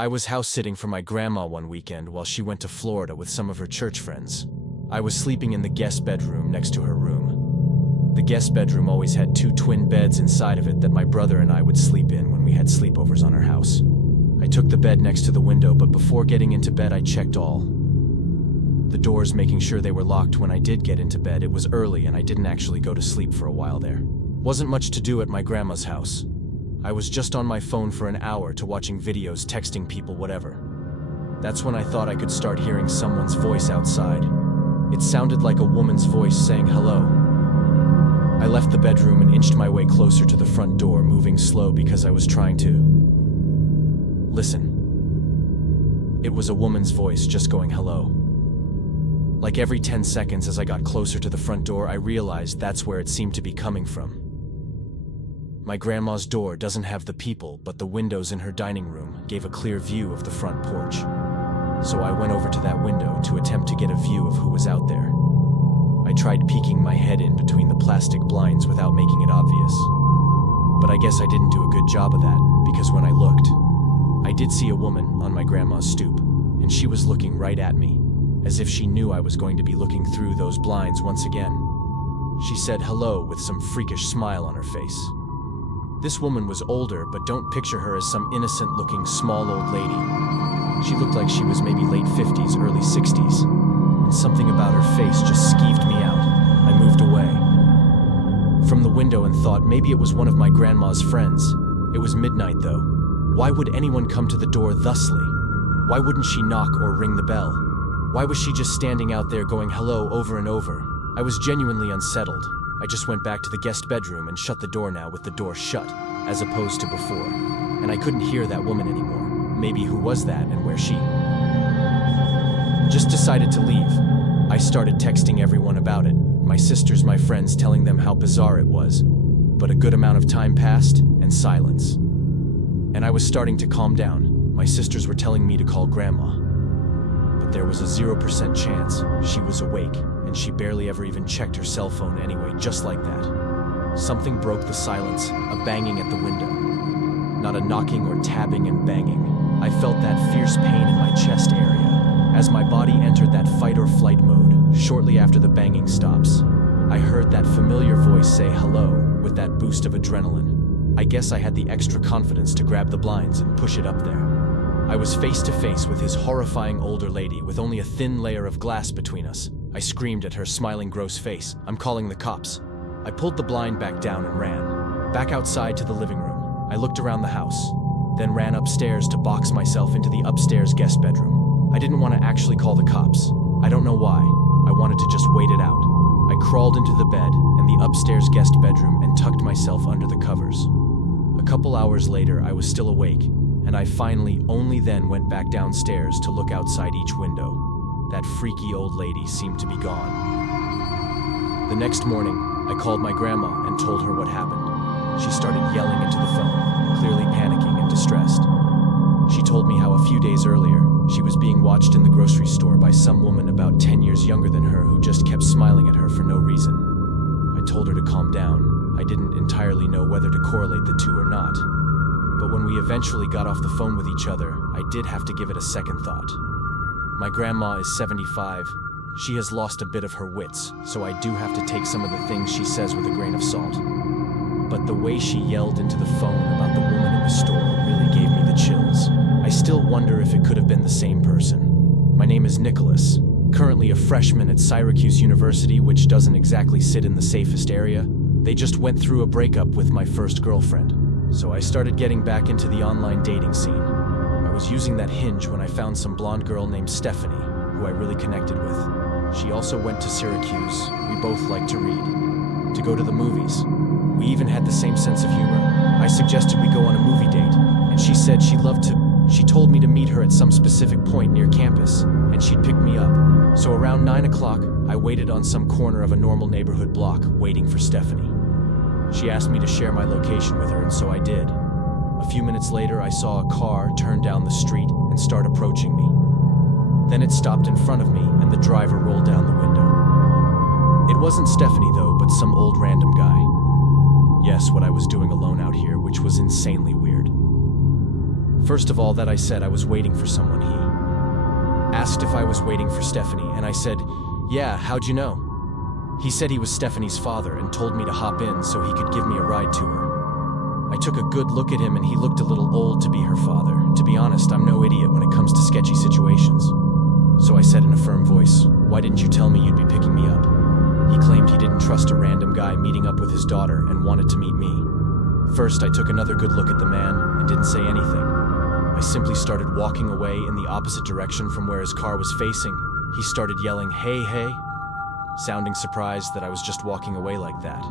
I was house sitting for my grandma one weekend while she went to Florida with some of her church friends. I was sleeping in the guest bedroom next to her room. The guest bedroom always had 2 twin beds inside of it that my brother and I would sleep in when we had sleepovers on our house. I took the bed next to the window, but before getting into bed I checked all the doors, making sure they were locked. When I did get into bed, it was early and I didn't actually go to sleep for a while there. Wasn't much to do at my grandma's house. I was just on my phone for an hour to watching videos, texting people, whatever. That's when I thought I could start hearing someone's voice outside. It sounded like a woman's voice saying hello. I left the bedroom and inched my way closer to the front door, moving slow because I was trying to listen. It was a woman's voice just going hello. Like every 10 seconds as I got closer to the front door, I realized that's where it seemed to be coming from. My grandma's door doesn't have the people, but the windows in her dining room gave a clear view of the front porch. So I went over to that window to attempt to get a view of who was out there. I tried peeking my head in between the plastic blinds without making it obvious. But I guess I didn't do a good job of that, because when I looked, I did see a woman on my grandma's stoop, and she was looking right at me, as if she knew I was going to be looking through those blinds once again. She said hello with some freakish smile on her face. This woman was older, but don't picture her as some innocent-looking small old lady. She looked like she was maybe late 50s, early 60s, and something about her face just skeeved me out. I moved away from the window and thought maybe it was one of my grandma's friends. It was midnight, though. Why would anyone come to the door thusly? Why wouldn't she knock or ring the bell? Why was she just standing out there going hello over and over? I was genuinely unsettled. I just went back to the guest bedroom and shut the door, now with the door shut, as opposed to before. And I couldn't hear that woman anymore. Maybe who was that and where she just decided to leave. I started texting everyone about it. My sisters, my friends, telling them how bizarre it was. But a good amount of time passed, and silence. And I was starting to calm down. My sisters were telling me to call Grandma. But there was a 0% chance she was awake, and she barely ever even checked her cell phone anyway. Just like that, something broke the silence, a banging at the window. Not a knocking or tapping and banging. I felt that fierce pain in my chest area. As my body entered that fight or flight mode, shortly after the banging stops, I heard that familiar voice say hello with that boost of adrenaline. I guess I had the extra confidence to grab the blinds and push it up there. I was face to face with his horrifying older lady with only a thin layer of glass between us. I screamed at her smiling, gross face, "I'm calling the cops." I pulled the blind back down and ran back outside to the living room. I looked around the house, then ran upstairs to box myself into the upstairs guest bedroom. I didn't want to actually call the cops. I don't know why. I wanted to just wait it out. I crawled into the bed and the upstairs guest bedroom and tucked myself under the covers. A couple hours later, I was still awake, and I finally only then went back downstairs to look outside each window. That freaky old lady seemed to be gone. The next morning, I called my grandma and told her what happened. She started yelling into the phone, clearly panicking and distressed. She told me how a few days earlier, she was being watched in the grocery store by some woman about 10 years younger than her who just kept smiling at her for no reason. I told her to calm down. I didn't entirely know whether to correlate the two or not. But when we eventually got off the phone with each other, I did have to give it a second thought. My grandma is 75. She has lost a bit of her wits, so I do have to take some of the things she says with a grain of salt. But the way she yelled into the phone about the woman in the store really gave me the chills. I still wonder if it could have been the same person. My name is Nicholas, currently a freshman at Syracuse University, which doesn't exactly sit in the safest area. They just went through a breakup with my first girlfriend, so I started getting back into the online dating scene. I was using that Hinge when I found some blonde girl named Stephanie, who I really connected with. She also went to Syracuse. We both liked to read, to go to the movies. We even had the same sense of humor. I suggested we go on a movie date, and she said she loved to. She told me to meet her at some specific point near campus, and she'd pick me up. So around 9 o'clock, I waited on some corner of a normal neighborhood block, waiting for Stephanie. She asked me to share my location with her, and so I did. A few minutes later, I saw a car turn down the street and start approaching me. Then it stopped in front of me, and the driver rolled down the window. It wasn't Stephanie, though, but some old random guy. Yes, what I was doing alone out here, which was insanely weird. First of all, that I said I was waiting for someone. He asked if I was waiting for Stephanie, and I said, "Yeah, how'd you know?" He said he was Stephanie's father and told me to hop in so he could give me a ride to her. I took a good look at him and he looked a little old to be her father. To be honest, I'm no idiot when it comes to sketchy situations. So I said in a firm voice, "Why didn't you tell me you'd be picking me up?" He claimed he didn't trust a random guy meeting up with his daughter and wanted to meet me. First, I took another good look at the man and didn't say anything. I simply started walking away in the opposite direction from where his car was facing. He started yelling, "Hey, hey," sounding surprised that I was just walking away like that.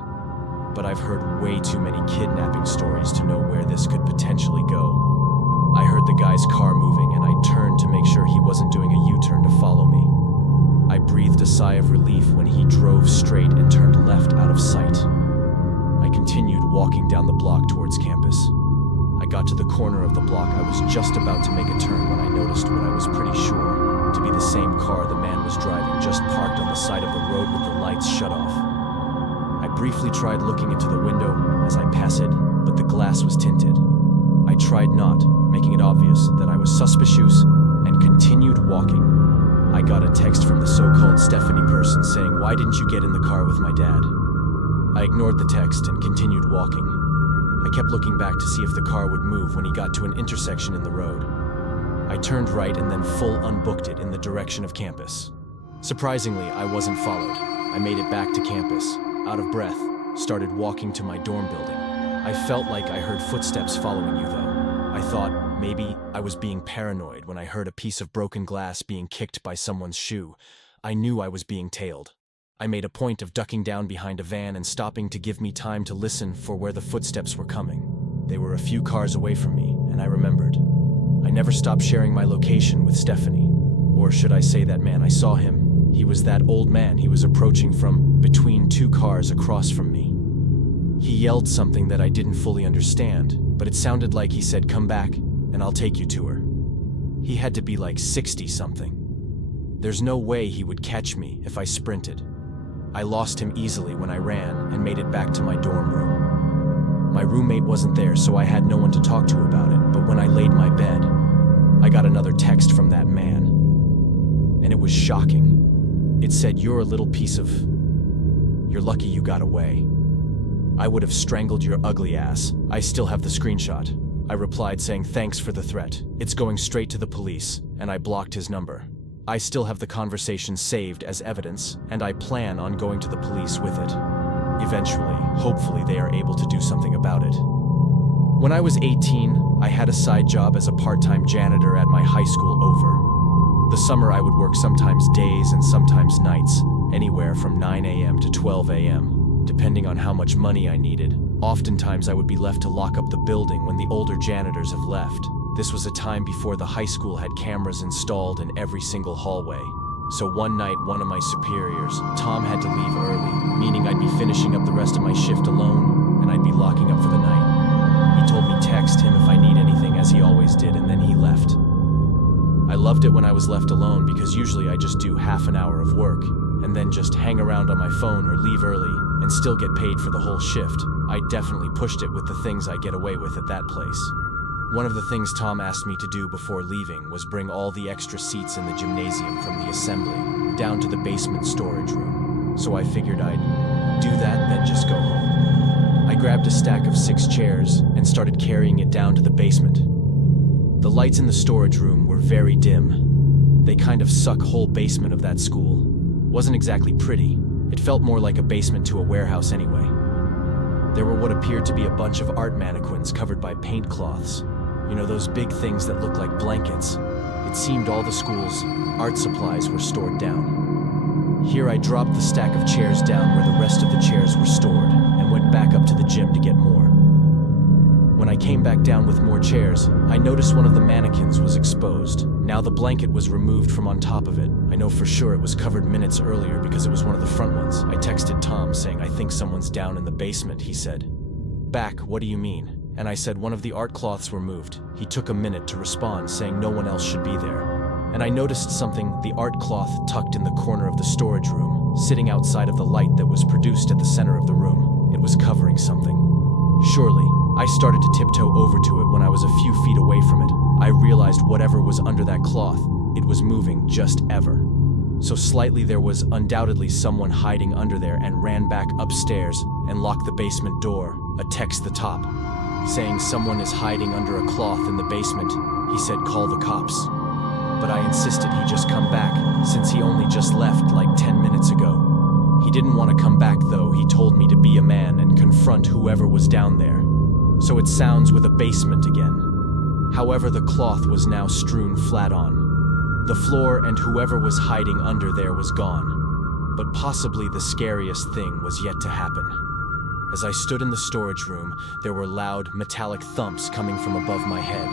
But I've heard way too many kidnapping stories to know where this could potentially go. I heard the guy's car moving and I turned to make sure he wasn't doing a U-turn to follow me. I breathed a sigh of relief when he drove straight and turned left out of sight. I continued walking down the block towards campus. I got to the corner of the block. I was just about to make a turn when I noticed what I was pretty sure to be the same car the man was driving, just parked on the side of the road with the lights shut off. I briefly tried looking into the window as I passed it, but the glass was tinted. I tried not making it obvious that I was suspicious and continued walking. I got a text from the so-called Stephanie person saying, "Why didn't you get in the car with my dad?" I ignored the text and continued walking. I kept looking back to see if the car would move when he got to an intersection in the road. I turned right and then full unbooked it in the direction of campus. Surprisingly, I wasn't followed. I made it back to campus, out of breath, started walking to my dorm building. I felt like I heard footsteps following you though. I thought maybe I was being paranoid when I heard a piece of broken glass being kicked by someone's shoe. I knew I was being tailed. I made a point of ducking down behind a van and stopping to give me time to listen for where the footsteps were coming. They were a few cars away from me, and I remembered. I never stopped sharing my location with Stephanie. Or should I say that man? I saw him. He was that old man. He was approaching from between two cars across from me. He yelled something that I didn't fully understand, but it sounded like he said, "Come back, and I'll take you to her." He had to be like 60-something. There's no way he would catch me if I sprinted. I lost him easily when I ran and made it back to my dorm room. My roommate wasn't there, so I had no one to talk to about it, but when I laid my bed, I got another text from that man. And it was shocking. It said, "You're a little piece of... You're lucky you got away. I would have strangled your ugly ass." I still have the screenshot. I replied saying, "Thanks for the threat. It's going straight to the police," and I blocked his number. I still have the conversation saved as evidence, and I plan on going to the police with it. Eventually, hopefully they are able to do something about it. When I was 18, I had a side job as a part-time janitor at my high school over. The summer I would work sometimes days and sometimes nights, anywhere from 9 a.m. to 12 a.m., depending on how much money I needed. Oftentimes I would be left to lock up the building when the older janitors have left. This was a time before the high school had cameras installed in every single hallway. So one night, one of my superiors, Tom, had to leave early, meaning I'd be finishing up the rest of my shift alone, and I'd be locking up for the night. He told me text him if I need anything, as he always did, and then he left. I loved it when I was left alone because usually I just do half an hour of work, and then just hang around on my phone or leave early, and still get paid for the whole shift. I definitely pushed it with the things I get away with at that place. One of the things Tom asked me to do before leaving was bring all the extra seats in the gymnasium from the assembly down to the basement storage room. So I figured I'd do that, then just go home. I grabbed a stack of 6 chairs and started carrying it down to the basement. The lights in the storage room were very dim. They kind of suck whole basement of that school. Wasn't exactly pretty. It felt more like a basement to a warehouse anyway. There were what appeared to be a bunch of art mannequins covered by paint cloths. You know, those big things that look like blankets. It seemed all the school's art supplies were stored down. Here I dropped the stack of chairs down where the rest of the chairs were stored and went back up to the gym to get more. When I came back down with more chairs, I noticed one of the mannequins was exposed. Now the blanket was removed from on top of it. I know for sure it was covered minutes earlier because it was one of the front ones. I texted Tom saying, "I think someone's down in the basement," he said. "Back, what do you mean?" And I said one of the art cloths were moved. He took a minute to respond, saying no one else should be there. And I noticed something, the art cloth tucked in the corner of the storage room, sitting outside of the light that was produced at the center of the room. It was covering something. Surely, I started to tiptoe over to it when I was a few feet away from it. I realized whatever was under that cloth, it was moving just ever. So slightly there was undoubtedly someone hiding under there, and ran back upstairs and locked the basement door, a text the top, saying someone is hiding under a cloth in the basement. He said call the cops. But I insisted he just come back, since he only just left like 10 minutes ago. He didn't want to come back though. He told me to be a man and confront whoever was down there. So it sounds with a basement again. However, the cloth was now strewn flat on the floor, and whoever was hiding under there was gone. But possibly the scariest thing was yet to happen. As I stood in the storage room, there were loud, metallic thumps coming from above my head.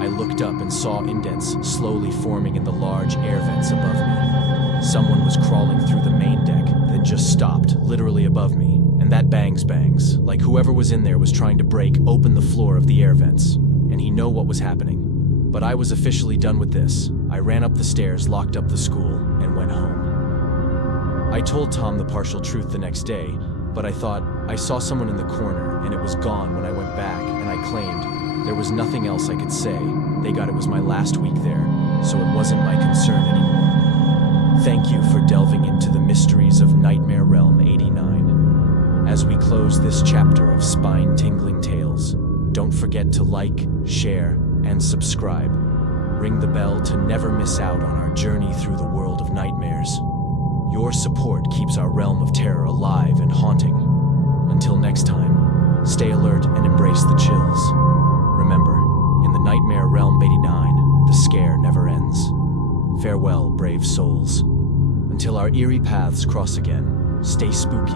I looked up and saw indents slowly forming in the large air vents above me. Someone was crawling through the main deck, then just stopped, literally above me. And that bangs, like whoever was in there was trying to break open the floor of the air vents. And he knew what was happening. But I was officially done with this. I ran up the stairs, locked up the school, and went home. I told Tom the partial truth the next day, but I thought I saw someone in the corner, and it was gone when I went back, and I claimed there was nothing else I could say. They got it was my last week there, so it wasn't my concern anymore. Thank you for delving into the mysteries of Nightmare Realm 89. As we close this chapter of spine-tingling tales, don't forget to like, share, and subscribe. Ring the bell to never miss out on our journey through the world of nightmares. Your support keeps our realm of terror alive and haunting. Until next time, stay alert and embrace the chills. Remember, in the Nightmare Realm 89, the scare never ends. Farewell, brave souls. Until our eerie paths cross again, stay spooky.